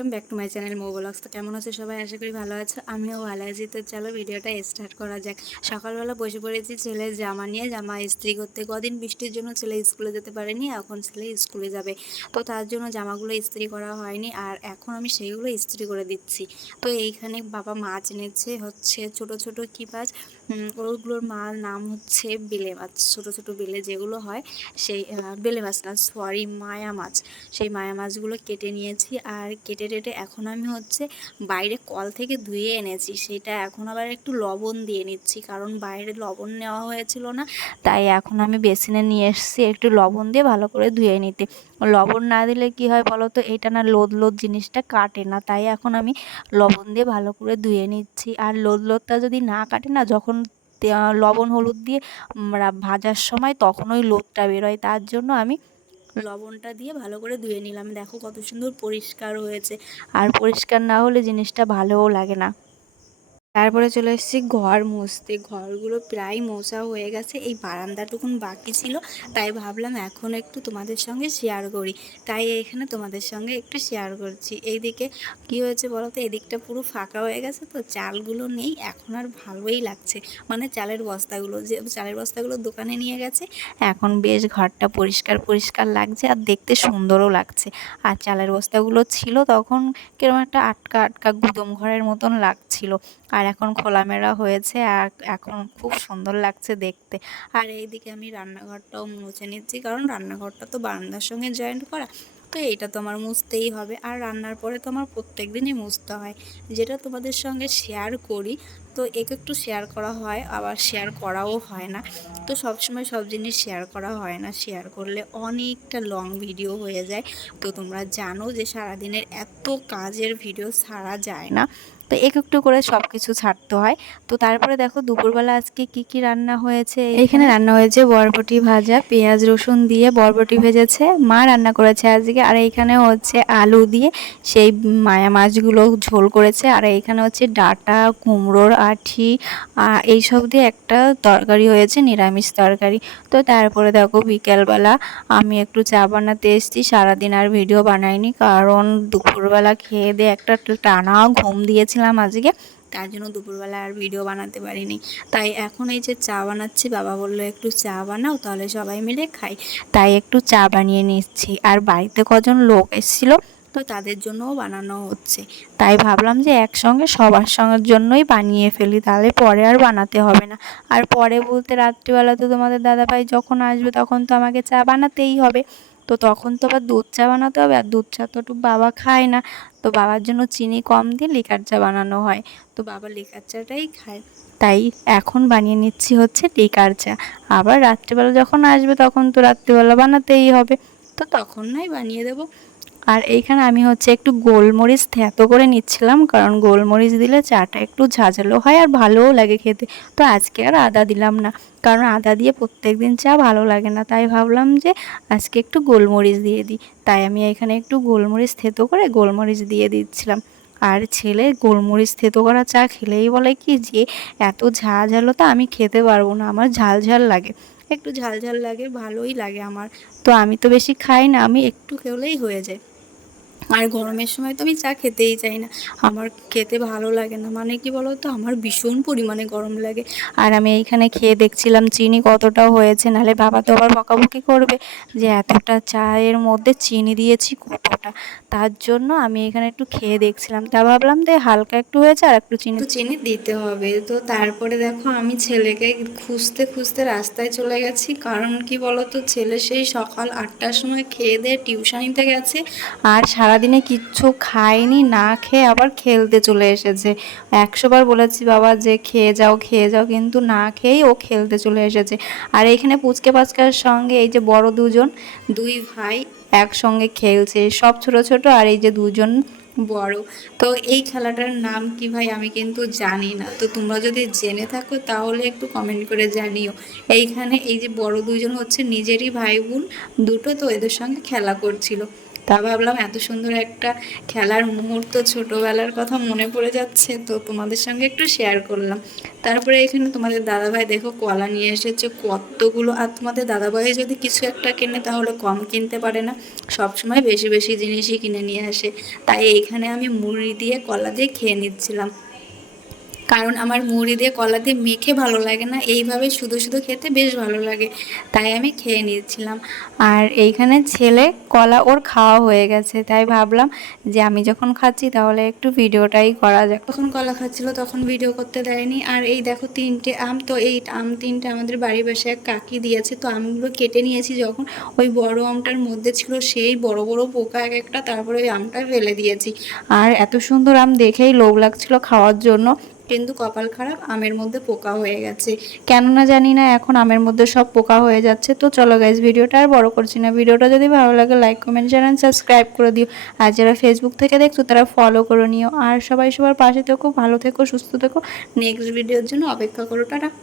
Welcome back to my channel mo vlogs. তো কেমন আছো সবাই? আশা করি ভালো আছো, আমিও ভালো আছি। তো চলো ভিডিওটা স্টার্ট করা যাক। সকালবেলা বসে পড়েছি ছেলের জামা নিয়ে, জামা ইস্ত্রি করতে। কদিন বৃষ্টির জন্য ছেলে স্কুলে যেতে পারেনি, এখন ছেলে স্কুলে যাবে, তো তার জন্য জামাগুলো ইস্ত্রি করা হয়নি, আর এখন আমি সেইগুলো ইস্ত্রি করে দিচ্ছি। তো এইখানে বাবা মাছ এনেছে, হচ্ছে ছোট ছোট কি মাছ, ওগুলোর নাম হচ্ছে বেলে মাছ, ছোট ছোট বেলে যেগুলো হয় সেই বেলে মাছ না, সরি, মায়া মাছ। সেই মায়া মাছগুলো কেটে নিয়েছি, আর কেটে টেটে এখন আমি হচ্ছে বাইরে কল থেকে ধুয়ে এনেছি, সেটা এখন আবার একটু লবণ দিয়ে নিচ্ছি, কারণ বাইরে লবণ নেওয়া হয়েছিল না, তাই এখন আমি বেসিনে নিয়ে এসেছি একটু লবণ দিয়ে ভালো করে ধুয়ে নিতে। লবণ না দিলে কি হয় বলো তো, এটা না লোদ লোদ জিনিসটা কাটে না, তাই এখন আমি লবণ দিয়ে ভালো করে ধুয়ে নিচ্ছি। আর লোদ লোদটা যদি না কাটে না, যখন লবণ হলুদ দিয়ে ভাজার সময় তখন ওই লোদটা বেরোয়, তার জন্য আমি লবণটা দিয়ে ভালো করে ধুয়ে নিলাম। দেখো কত সুন্দর পরিষ্কার হয়েছে, আর পরিষ্কার না হলে জিনিসটা ভালোও লাগে না। তারপরে চলে এসেছি ঘর মুছতে, ঘরগুলো প্রায় মোছা হয়ে গেছে, এই বারান্দাটুকুন বাকি ছিল, তাই ভাবলাম এখন একটু তোমাদের সঙ্গে শেয়ার করি, তাই এখানে তোমাদের সঙ্গে একটু শেয়ার করছি। এইদিকে কি হয়েছে বলো তো, এদিকটা পুরো ফাঁকা হয়ে গেছে, তো চালগুলো নেই, এখন আর ভালোই লাগছে, মানে চালের বস্তাগুলো দোকানে নিয়ে গেছে, এখন বেশ ঘরটা পরিষ্কার পরিষ্কার লাগছে, আর দেখতে সুন্দরও লাগছে। আর চালের বস্তাগুলো ছিল তখন কিরকম একটা আটকা আটকা গুদম ঘরের মতন লাগছিল, আর এখন খোলামেলা হয়েছে, আর এখন খুব সুন্দর লাগছে দেখতে। আর এইদিকে আমি রান্নাঘরটাও মুছে নিচ্ছি, কারণ রান্নাঘরটা তো বারান্দার সঙ্গে জয়েন্ট করা, তো এটা তো আমার মুছতেই হবে, আর রান্নার পরে তো আমার প্রত্যেক দিনই মুছতে হয়, যেটা তোমাদের সঙ্গে শেয়ার করি। তো একটু শেয়ার করা হয়, আবার শেয়ার করাও হয় না, তো সবসময় সব জিনিস শেয়ার করা হয় না, শেয়ার করলে অনেকটা লং ভিডিও হয়ে যায়। তো তোমরা জানো যে সারাদিনের এত কাজের ভিডিও ছাড়া যায় না, তো একটু করে সব কিছু ছাড়তে হয়। তো তারপরে দেখো দুপুরবেলা আজকে কি কি রান্না হয়েছে। এখানে রান্না হয়েছে বরবটি ভাজা, পেঁয়াজ রসুন দিয়ে বরবটি ভেজেছে, মা রান্না করেছে আজকে। আর এইখানে হচ্ছে আলু দিয়ে সেই মায়া মাছগুলো ঝোল করেছে, আর এইখানে হচ্ছে ডাঁটা, কুমড়োর আঁঠি এইসব দিয়ে একটা তরকারি হয়েছে, নিরামিষ তরকারি। তো তারপরে দেখো বিকেলবেলা আমি একটু চা বানাতে এসেছি, সারাদিন আর ভিডিও বানাইনি, কারণ দুপুরবেলা খেয়ে দিয়ে একটা টানা ঘুম দিয়েছিলাম আজকে, তার জন্য দুপুরবেলা আর ভিডিও বানাতে পারিনি। তাই এখন এই যে চা বানাচ্ছি, বাবা বললো একটু চা বানাও, তাহলে সবাই মিলে খাই, তাই একটু চা বানিয়ে নিচ্ছি। আর বাড়িতে কজন লোক এসেছিলো, তো তাদের জন্যও বানানো হচ্ছে, তাই ভাবলাম যে একসঙ্গে সবার সঙ্গের জন্যই বানিয়ে ফেলি, তাহলে পরে আর বানাতে হবে না। আর পরে বলতে রাত্রিবেলা তো তোমাদের দাদাভাই যখন আসবে তখন তো আমাকে চা বানাতেই হবে, তো তখন তো আবার দুধ চা বানাতে হবে, আর দুধ চা তো একটু বাবা খায় না, তো বাবার জন্য চিনি কম দিয়ে লিকার চা বানানো হয়, তো বাবা লিকার চাটাই খায়, তাই এখন বানিয়ে নিচ্ছি হচ্ছে লিকার চা। আবার রাত্রিবেলা যখন আসবে তখন তো রাত্রিবেলা বানাতেই হবে, তো তখন নয় বানিয়ে দেবো। আর এইখানে আমি হচ্ছে একটু গোলমরিচ থেঁতো করে নিচ্ছিলাম, কারণ গোলমরিচ দিলে চাটা একটু ঝাঁঝালো হয় আর ভালোও লাগে খেতে। তো আজকে আর আদা দিলাম না, কারণ আদা দিয়ে প্রত্যেক দিন চা ভালো লাগে না, তাই ভাবলাম যে আজকে একটু গোলমরিচ দিয়ে দিই, তাই আমি এখানে একটু গোলমরিচ থেঁতো করে গোলমরিচ দিয়ে দিচ্ছিলাম। আর ছেলে গোলমরিচ থেঁতো করা চা খেলেই বলে কি যে এত ঝাঁঝালো তো আমি খেতে পারবো না, আমার ঝাল ঝাল লাগে, একটু ঝাল ঝাল লাগে, ভালোই লাগে আমার। তো আমি তো বেশি খাই না, আমি একটু খেলেই হয়ে যায়। আর গরমের সময় তো আমি চা খেতেই চাই না, আমার খেতে ভালো লাগে না, মানে কি বলো তো, আমার ভীষণ পরিমাণে গরম লাগে। আর আমি এইখানে খেয়ে দেখছিলাম চিনি কতটা হয়েছে, নাহলে বাবা তো আবার বকাবকি করবে যে এতটা চায়ের মধ্যে চিনি দিয়েছি কতটা, তার জন্য আমি এখানে একটু খেয়ে দেখছিলাম, তা ভাবলাম যে হালকা একটু হয়েছে আর একটু চিনি চিনি দিতে হবে। তো তারপরে দেখো আমি ছেলেকে খুঁজতে খুঁজতে রাস্তায় চলে গেছি, কারণ কি বলো তো, ছেলে সেই সকাল 8টার সময় খেয়ে দিয়ে টিউশন নিতে গেছে, আর সারাদিনে কিচ্ছু খায়নি, না খেয়ে আবার খেলতে চলে এসেছে। 100 বার বলেছি বাবা যে খেয়ে যাও খেয়ে যাও, কিন্তু না খেয়েই ও খেলতে চলে এসেছে। আর এইখানে পুচকে পাচকার সঙ্গে এই যে বড় দুই ভাই একসঙ্গে খেলছে, সব ছোট ছোট, আর এই যে দুজন বড়। তো এই খেলাটার নাম কি ভাই আমি কিন্তু জানি না, তো তোমরা যদি জেনে থাকো তাহলে একটু কমেন্ট করে জানিও। এইখানে এই যে বড় দুজন হচ্ছে নিজেরই ভাই বোন দুটো, তো এদের সঙ্গে খেলা করছিল, তা ভাবলাম এত সুন্দর একটা খেলার মুহূর্ত ছোটোবেলার কথা মনে পড়ে যাচ্ছে, তো তোমাদের সঙ্গে একটু শেয়ার করলাম। তারপরে এখানে তোমাদের দাদাভাই দেখো কলা নিয়ে এসেছে কতগুলো, আর তোমাদের দাদাভাই যদি কিছু একটা কেনে তাহলে কম কিনতে পারে না, সবসময় বেশি বেশি জিনিসই কিনে নিয়ে আসে। তাই এইখানে আমি মুড়ি দিয়ে কলা দিয়ে খেয়ে নিচ্ছিলাম, কারণ আমার মুড়ি দিয়ে কলা দিয়ে মেখে ভালো লাগে না, এইভাবে শুধু শুধু খেতে বেশ ভালো লাগে, তাই আমি খেয়ে নিয়েছিলাম। আর এইখানে ছেলে কলা ওর খাওয়া হয়ে গেছে, তাই ভাবলাম যে আমি যখন খাচ্ছি তাহলে একটু ভিডিওটাই করা যাক। তখন কলা খাচ্ছিল তখন ভিডিও করতে দেয়নি। আর এই দেখো 3টে আম, তো এই আম 3টে আমাদের বাড়ির পাশে এক কাকি দিয়েছে, তো আমগুলো কেটে নিয়েছি যখন, ওই বড় আমটার মধ্যে ছিল সেই বড় বড় পোকা এক একটা, তারপরে ওই আমটা ফেলে দিয়েছি। আর এত সুন্দর আম দেখেই লোভ লাগছিল খাওয়ার জন্য, কিন্তু কপাল খারাপ আমের মধ্যে পোকা হয়ে গেছে, কেননা জানি না এখন আমের মধ্যে সব পোকা হয়ে যাচ্ছে। তো চলো গাইজ, ভিডিওটা আর বড় করছি না, ভিডিওটা যদি ভালো লাগে লাইক কমেন্ট চ্যানেল সাবস্ক্রাইব করে দিও, আর যারা ফেসবুক থেকে দেখছো তারা ফলো করে নিও, আর সবাই সবার পাশে থেকো, ভালো থেকো, সুস্থ থেকো, নেক্সট ভিডিওর জন্য অপেক্ষা করো, টাটা।